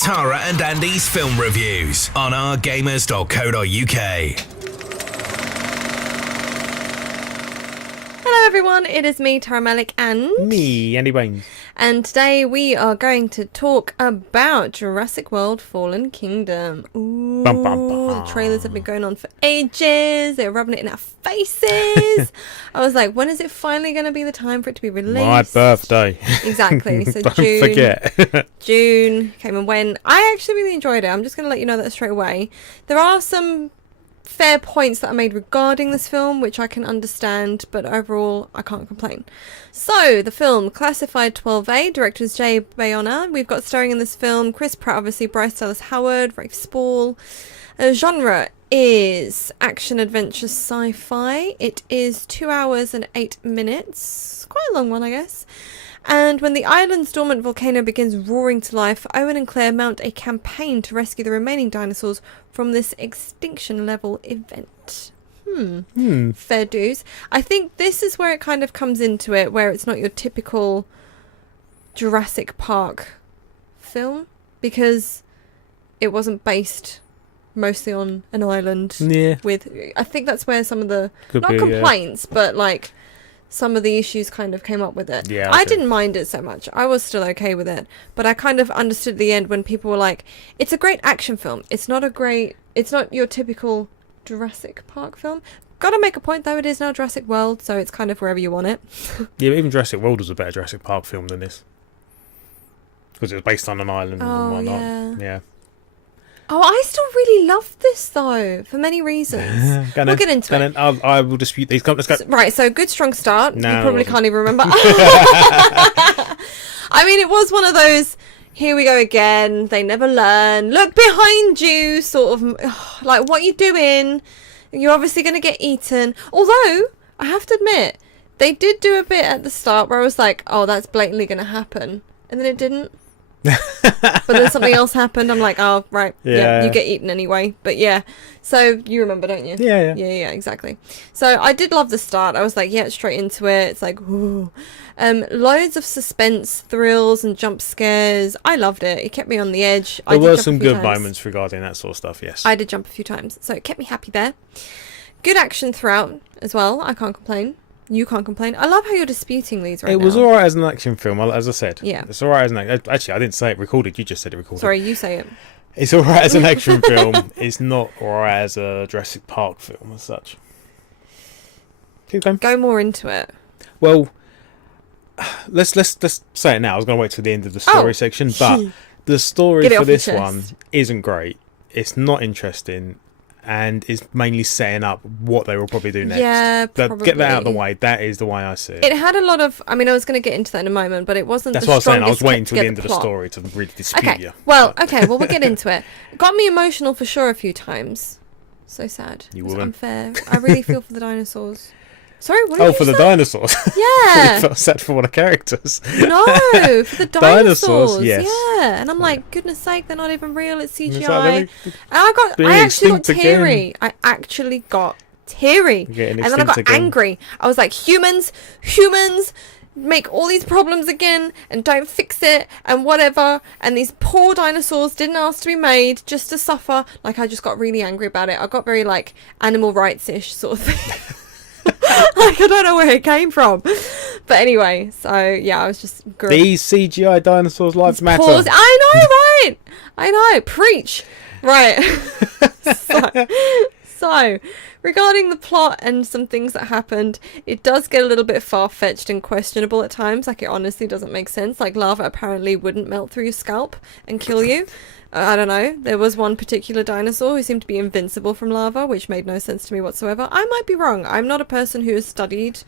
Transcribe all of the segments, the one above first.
Tara and Andy's film reviews on OurGamers.co.uk. Hello everyone, it is me, Tara Malik, and me, Andy Baines. And today we are going to talk about Jurassic World Fallen Kingdom. Ooh, Bum, bum, bum. the trailers have been going on for ages. They're rubbing it in our faces. I was like, when is it finally going to be the time for it to be released? My birthday. Exactly. So Don't June, forget. June came and went. I actually really enjoyed it. I'm just going to let you know that straight away. There are some fair points that are made regarding this film, which I can understand, but overall I can't complain. So, the film, classified 12A, directors Bayona. We've got starring in this film Chris Pratt, obviously, Bryce Dallas Howard, Rafe Spall. Genre is action, adventure, sci-fi. It is 2 hours and 8 minutes. Quite a long one, I guess. And when the island's dormant volcano begins roaring to life, Owen and Claire mount a campaign to rescue the remaining dinosaurs from this extinction-level event. Fair dues. I think this is where it kind of comes into it, where it's not your typical Jurassic Park film, because it wasn't based mostly on an island. Yeah. I think that's where some of the, Could not be, complaints, but like some of the issues kind of came up with it. Yeah, I okay. didn't mind it so much. I was still okay with it. But I kind of understood at the end when people were like, it's a great action film. It's not your typical Jurassic Park film. Gotta make a point though, it is now Jurassic World, so it's kind of wherever you want it. Yeah, but even Jurassic World was a better Jurassic Park film than this. Because it was based on an island and whatnot. Yeah. Oh, I still really love this though, for many reasons. We'll get into it. I will dispute these. Let's go. Right, so good strong start. No, you probably it wasn't. can't even remember. I mean, it was one of those, here we go again, they never learn, look behind you, sort of, like, what are you doing? You're obviously going to get eaten. Although, I have to admit, they did do a bit at the start where I was like, oh, that's blatantly going to happen. And then it didn't. But then something else happened. I'm like, oh, right. Yeah, you get eaten anyway. But yeah. So you remember, don't you? Yeah. Yeah, exactly. So I did love the start. I was like, yeah, straight into it. It's like, ooh. Loads of suspense, thrills, and jump scares. I loved it. It kept me on the edge. There were some good moments regarding that sort of stuff, yes. I did jump a few times. So it kept me happy there. Good action throughout as well. I can't complain. You can't complain. I love how you're disputing these right now. It was alright as an action film, as I said. Yeah. It's alright as an action... Actually, I didn't say it recorded. You just said it recorded. Sorry, you say it. It's alright as an action film. It's not alright as a Jurassic Park film as such. Keep going. Go more into it. Well, let's say it now. I was going to wait till the end of the story section, but the story for this one isn't great. It's not interesting. And is mainly setting up what they will probably do next. Yeah, probably. Get that out of the way. That is the way I see it. It had a lot of... I mean, I was going to get into that in a moment, but it wasn't That's the what I was saying. I was strongest waiting till the end of the plot. story to really dispute you. Well, we'll get into it. Got me emotional for sure a few times. So sad. You It's woman. unfair. I really feel for the dinosaurs. Sorry, what did you for the say? dinosaurs. Yeah. You felt sad for one of the characters. No, for the dinosaurs. Yes. Yeah, and I'm like, goodness sake, they're not even real. It's CGI. It's like And I actually got extinct again. teary. I actually got teary. Getting And then I got extinct again. angry. I was like, humans make all these problems again and don't fix it and whatever. And these poor dinosaurs didn't ask to be made just to suffer. Like, I just got really angry about it. I got very, like, animal rights-ish sort of thing. Like, I don't know where it came from. But anyway, so, yeah, I was just... These CGI dinosaurs' lives matter. I know, right? I know. Preach. Right. So, regarding the plot and some things that happened, it does get a little bit far-fetched and questionable at times. Like, it honestly doesn't make sense. Like, lava apparently wouldn't melt through your scalp and kill you. I don't know. There was one particular dinosaur who seemed to be invincible from lava, which made no sense to me whatsoever. I might be wrong. I'm not a person who has studied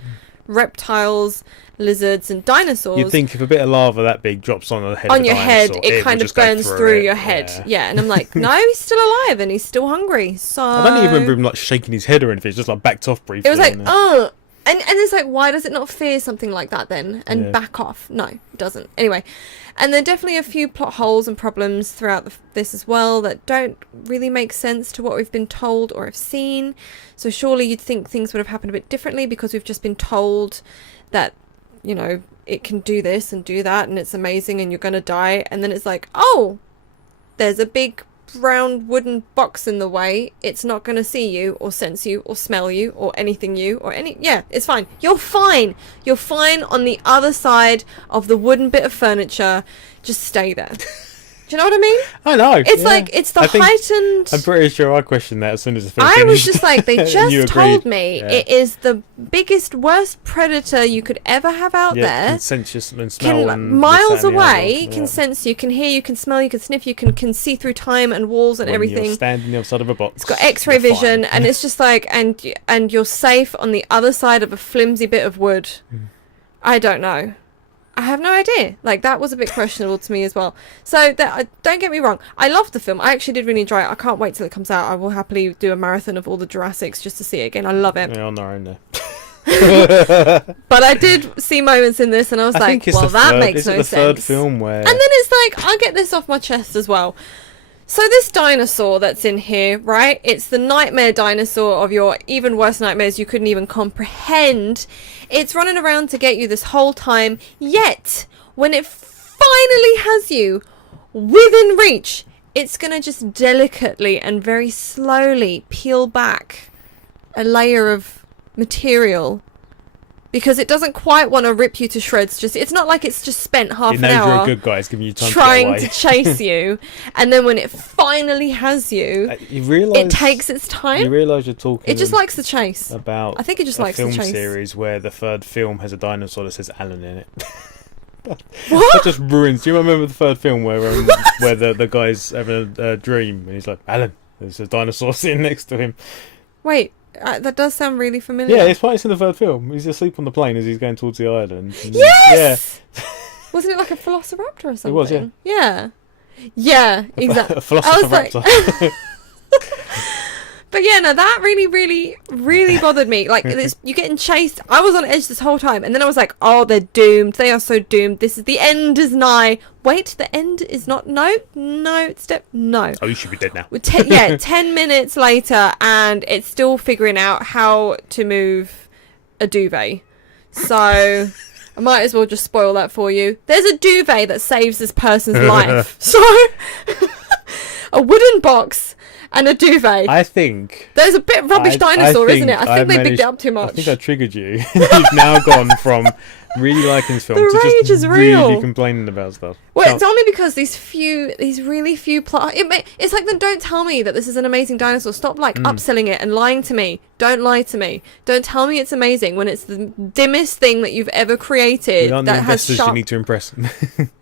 reptiles, lizards, and dinosaurs. You'd think if a bit of lava that big drops on the head on of a your head, dinosaur, it kind would of just go burns through it. your head. Yeah, and I'm like, no, he's still alive and he's still hungry. So I don't even remember him like shaking his head or anything. It's just like backed off briefly. it was like, oh. And it's like, why does it not fear something like that then and Yeah. back off? No, it doesn't. Anyway, and there are definitely a few plot holes and problems throughout this as well that don't really make sense to what we've been told or have seen. So surely you'd think things would have happened a bit differently because we've just been told that, you know, it can do this and do that and it's amazing and you're going to die. And then it's like, oh, there's a big round wooden box in the way, it's not going to see you or sense you or smell you or anything you or any... Yeah, it's fine. You're fine. You're fine on the other side of the wooden bit of furniture. Just stay there. Do you know what I mean? I know. It's like, it's the heightened... I'm pretty sure I questioned that as soon as the film I finished. was just like, they just told me it is the biggest, worst predator you could ever have out there. Can sense you and smell and miles this, that, and the away, other. can sense you, can hear you, can smell you, can sniff you, can see through time and walls and When everything. You're standing on the other side of a box. It's got X-ray vision, and it's just like, and you're safe on the other side of a flimsy bit of wood. I don't know. I have no idea. Like, that was a bit questionable to me as well. So, don't get me wrong. I loved the film. I actually did really enjoy it. I can't wait till it comes out. I will happily do a marathon of all the Jurassics just to see it again. I love it. Yeah, on our own there. But I did see moments in this, and I was like, well, that makes no sense. It's the third film where... And then it's like, I'll get this off my chest as well. So this dinosaur that's in here, right? It's the nightmare dinosaur of your even worse nightmares you couldn't even comprehend. It's running around to get you this whole time. Yet, when it finally has you within reach, it's going to just delicately and very slowly peel back a layer of material. Because it doesn't quite want to rip you to shreds. It's not like it's just spent half an hour you're a good guy. It's giving you time trying to to chase you, and then when it finally has you, it takes its time. You realise you're talking. It just likes the chase. About I think it just likes the chase. A film series where the third film has a dinosaur that says Alan in it. What? That just ruins. Do you remember the third film where where the guy's having a dream and he's like, Alan, there's a dinosaur sitting next to him. Wait. That does sound really familiar. Yeah, it's in the third film. He's asleep on the plane as he's going towards the island. Yes! Yeah. Wasn't it like a velociraptor or something? It was, yeah. Yeah. Yeah, exactly. A velociraptor. But yeah, no, that really, really, really bothered me. Like, you're getting chased. I was on edge this whole time. And then I was like, oh, they're doomed. They are so doomed. The end is nigh. Wait, the end is not... No. No. Oh, you should be dead now. 10 minutes later, and it's still figuring out how to move a duvet. So, I might as well just spoil that for you. There's a duvet that saves this person's life. So, a wooden box... and a duvet. I think... There's a bit rubbish dinosaur, isn't it? I think they bigged it up too much. I think I triggered you. You've now gone from really liking this film the to rage just is real. really complaining about stuff. Well, it's only because these really few plot... It's like, then don't tell me that this is an amazing dinosaur. Stop, upselling it and lying to me. Don't lie to me. Don't tell me it's amazing when it's the dimmest thing that you've ever created that has sharp... you need to impress.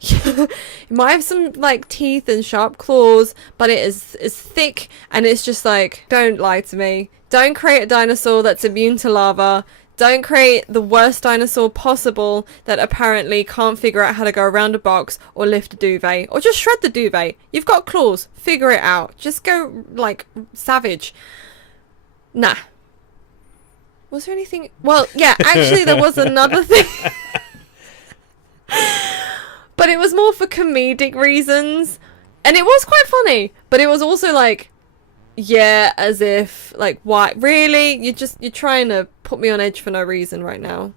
It might have some, teeth and sharp claws, but it is thick, and it's just like, don't lie to me. Don't create a dinosaur that's immune to lava. Don't create the worst dinosaur possible that apparently can't figure out how to go around a box or lift a duvet or just shred the duvet. You've got claws. Figure it out. Just go, savage. Nah. Was there anything... Well, yeah, actually there was another thing. But it was more for comedic reasons. And it was quite funny. But it was also yeah, as if, why? Really? You're trying to put me on edge for no reason right now.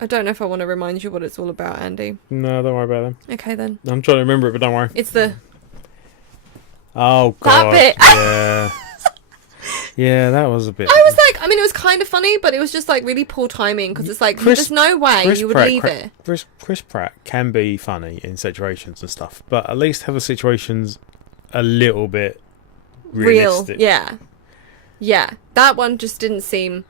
I don't know if I want to remind you what it's all about, Andy. No, don't worry about it. Okay, then. I'm trying to remember it, but don't worry. It's the... Oh, God. That bit. Yeah. Yeah, that was a bit... I was it was kind of funny, but it was just, really poor timing, because it's there's no way you would leave it. Chris Pratt can be funny in situations and stuff, but at least have the situations a little bit realistic. Real, yeah. That one just didn't seem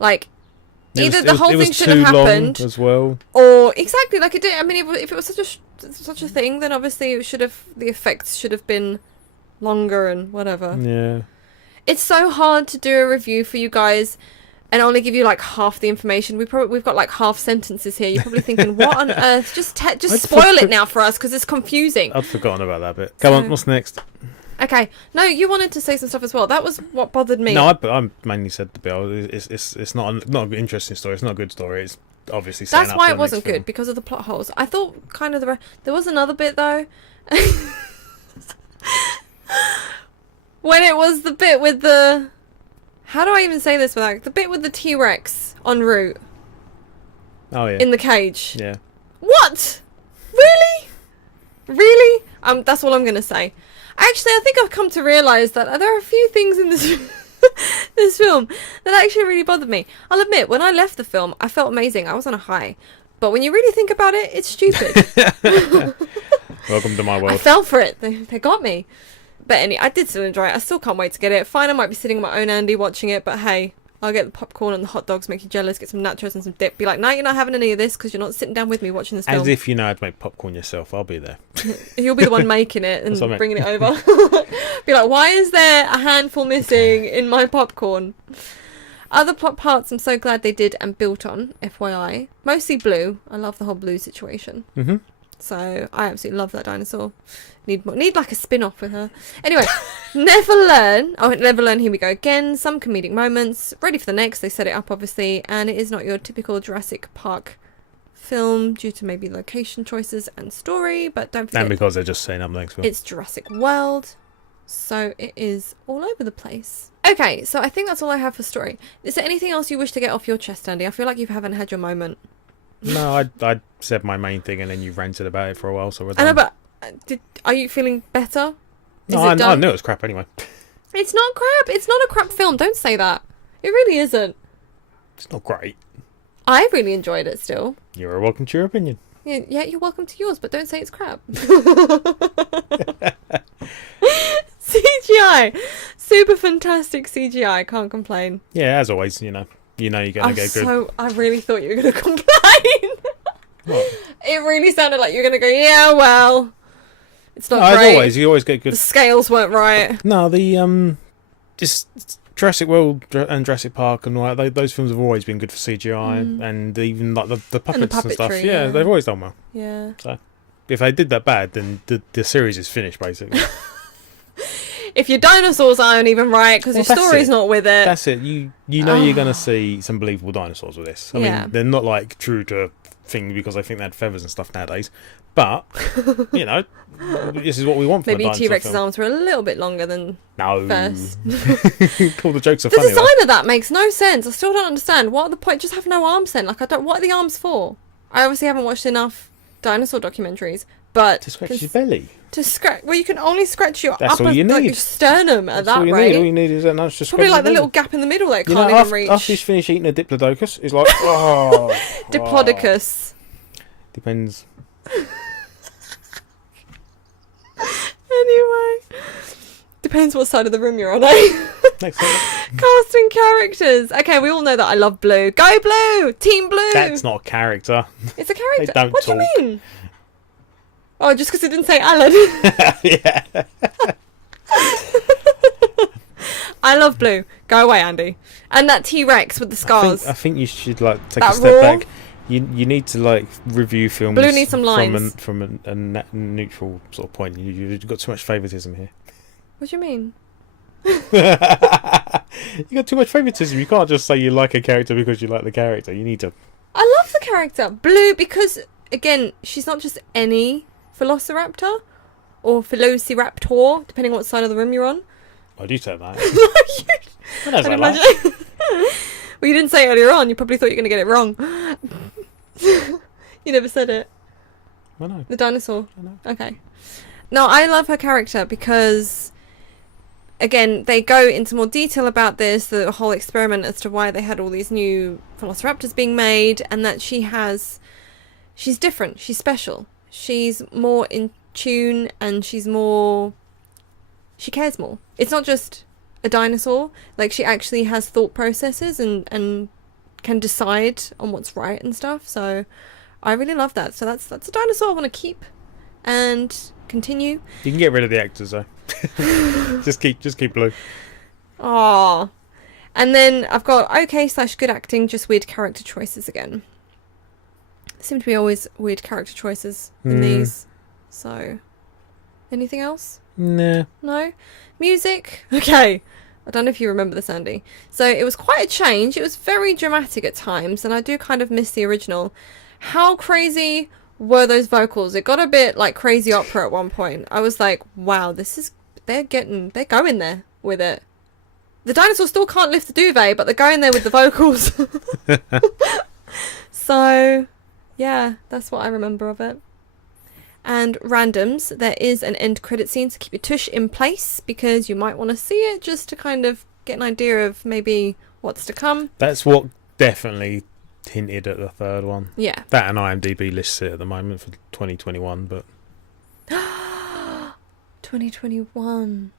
either the whole thing should have happened as well, or exactly like it did. I mean, if it was such a thing, then obviously the effects should have been longer and whatever. Yeah. It's so hard to do a review for you guys and only give you half the information. We've got half sentences here. You're probably thinking, what on earth? Just spoil it now for us because it's confusing. I'd forgotten about that bit. Come on, what's next? Okay. No, you wanted to say some stuff as well. That was what bothered me. No, I mainly said the bit. It's not an interesting story. It's not a good story. It's obviously that's why it wasn't good, because of the plot holes. I thought kind of there was another bit though. When it was the bit with the... How do I even say this without... The bit with the T-Rex en route. Oh, yeah. In the cage. Yeah. What? Really? Really? That's all I'm going to say. Actually, I think I've come to realise that there are a few things in this this film that actually really bothered me. I'll admit, when I left the film, I felt amazing. I was on a high. But when you really think about it, it's stupid. Welcome to my world. I fell for it. They got me. But anyway, I did still enjoy it. I still can't wait to get it. Fine, I might be sitting on my own Andy watching it, but hey, I'll get the popcorn and the hot dogs, make you jealous, get some nachos and some dip. Be like, no, you're not having any of this because you're not sitting down with me watching this film. As if you know how to make popcorn yourself. I'll be there. You'll be the one making it and bringing it over. Be like, why is there a handful missing in my popcorn? Other plot parts I'm so glad they did and built on, FYI. Mostly Blue. I love the whole Blue situation. Mm-hmm. So I absolutely love that dinosaur. Need like a spin-off with her. Anyway, Never Learn. Oh, Never Learn, here we go again. Some comedic moments. Ready for the next. They set it up, obviously. And it is not your typical Jurassic Park film due to maybe location choices and story. But don't forget. And because they're just setting up the next film. It's Jurassic World. So it is all over the place. Okay, so I think that's all I have for story. Is there anything else you wish to get off your chest, Andy? I feel like you haven't had your moment. No, I said my main thing and then you ranted about it for a while, so we're I know, done. but are you feeling better? No, I knew it was crap anyway. It's not crap. It's not a crap film. Don't say that. It really isn't. It's not great. I really enjoyed it still. You're welcome to your opinion. Yeah, you're welcome to yours, but don't say it's crap. CGI. Super fantastic CGI. Can't complain. Yeah, as always, you know you're going to get good. I really thought you were going to complain. What? It really sounded like you were going to go, yeah, well, it's not great. As always, you always get good. The scales weren't right. No, just Jurassic World and Jurassic Park and all that, those films have always been good for CGI and even like the puppets and stuff. Yeah, they've always done well. Yeah. So if they did that bad, then the series is finished basically. If your dinosaurs aren't even right because your story's not with it. That's it. You know you're going to see some believable dinosaurs with this. I mean, they're not like true to thing because I think they had feathers and stuff nowadays. But, you know, this is what we want from a dinosaur T-Rex's film. arms were a little bit longer than first. All the jokes are funny. The funny. design of that makes no sense. I still don't understand. What are the point? Just have no arms then. Like, what are the arms for? I obviously haven't watched enough dinosaur documentaries, but... To scratch your belly. To scratch... Well, you can only scratch your That's all you need. Like, your sternum at that all you rate. Need. All you need is that nice just probably like the little gap in the middle that can't even reach. After he's finished eating a diplodocus, it's like, oh... Diplodocus. Depends. Anyway. Depends what side of the room you're on, eh? Next time. Casting characters. Okay, we all know that I love Blue. Go Blue! Team Blue! That's not a character. It's a character. They don't what talk. do you mean? Oh, just because it didn't say Alan. Yeah. I love Blue. Go away, Andy. And that T-Rex with the scars. I think you should like take that a step roar. back. You need to like review films. Blue needs some lines. from a neutral sort of point. You've got too much favouritism here. What do you mean? You got too much favouritism. You can't just say you like a character because you like the character. You need to. I love the character Blue because again, she's not just any Velociraptor or Velociraptor, depending on what side of the room you're on. I do say that. I don't imagine. Well, you didn't say it earlier on. You probably thought you were going to get it wrong. You never said it. I know. The dinosaur. I know. Okay. No, I love her character because, again, they go into more detail about this, the whole experiment as to why they had all these new Velociraptors being made, and that she's different. She's special. She's more in tune, and she cares more. It's not just a dinosaur. Like, she actually has thought processes and can decide on what's right and stuff. So I really love that. So that's a dinosaur I want to keep and continue. You can get rid of the actors though. just keep Blue. Aww. And then I've got okay/good acting, just weird character choices again. There seem to be always weird character choices in these. So anything else? Nah. No? Music? Okay. I don't know if you remember this, Andy. So it was quite a change. It was very dramatic at times, and I do kind of miss the original. How crazy were those vocals? It got a bit like crazy opera at one point. I was like, wow, they're going there with it. The dinosaurs still can't lift the duvet, but they're going there with the vocals. So, yeah, that's what I remember of it. and randoms, there is an end credit scene to keep your tush in place because you might want to see it just to kind of get an idea of maybe what's to come. That's what definitely hinted at the third one. Yeah. That and IMDb lists it at the moment for 2021, but 2021.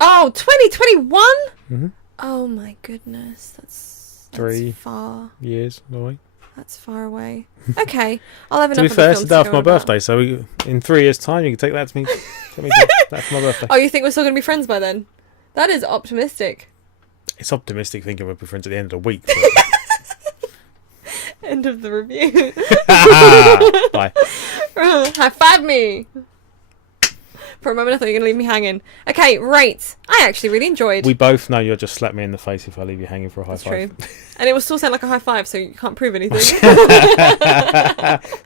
Oh, 2021? Mm-hmm. Oh my goodness, that's 3 far. years away. That's far away. Okay, I'll have enough. To be fair, it's the day after my birthday, so in 3 years' time, you can take that to me. That's my birthday. Oh, you think we're still going to be friends by then? That is optimistic. It's optimistic thinking we'll be friends at the end of the week. But... End of the review. Bye. High five me. For a moment, I thought you were going to leave me hanging. Okay, right. I actually really enjoyed. We both know you'll just slap me in the face if I leave you hanging for a high five. True. And it will still sound like a high five, so you can't prove anything.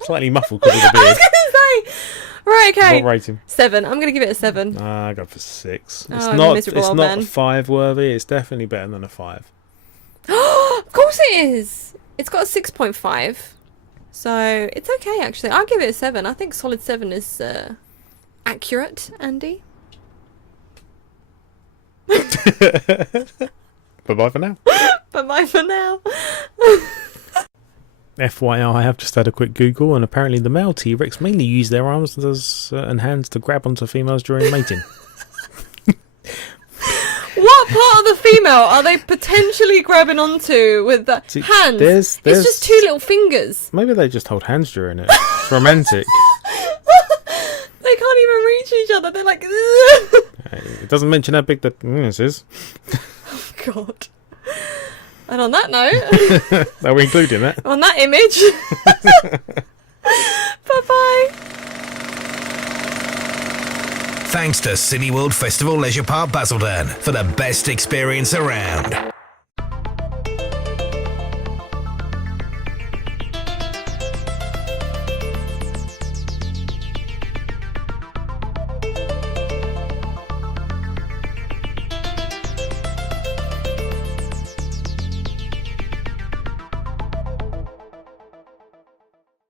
Slightly muffled because of the beard. I was going to say. Right, okay. What rating? 7. I'm going to give it a 7. I go for 6. It's not 5 worthy. It's definitely better than a 5. Of course it is. It's got a 6.5. So it's okay, actually. I'll give it a 7. I think solid 7 is... accurate, Andy. Bye-bye for now. Bye-bye for now. FYI, I have just had a quick Google, and apparently the male T-Rex mainly use their arms and hands to grab onto females during mating. What part of the female are they potentially grabbing onto with the hands? There's it's just 2 little fingers. Maybe they just hold hands during it. It's romantic. They can't even reach each other. They're like... It doesn't mention how big the penis is. Oh, God. And on that note... Are we including that? On that image... Bye-bye. Thanks to Cineworld Festival Leisure Park Basildon for the best experience around.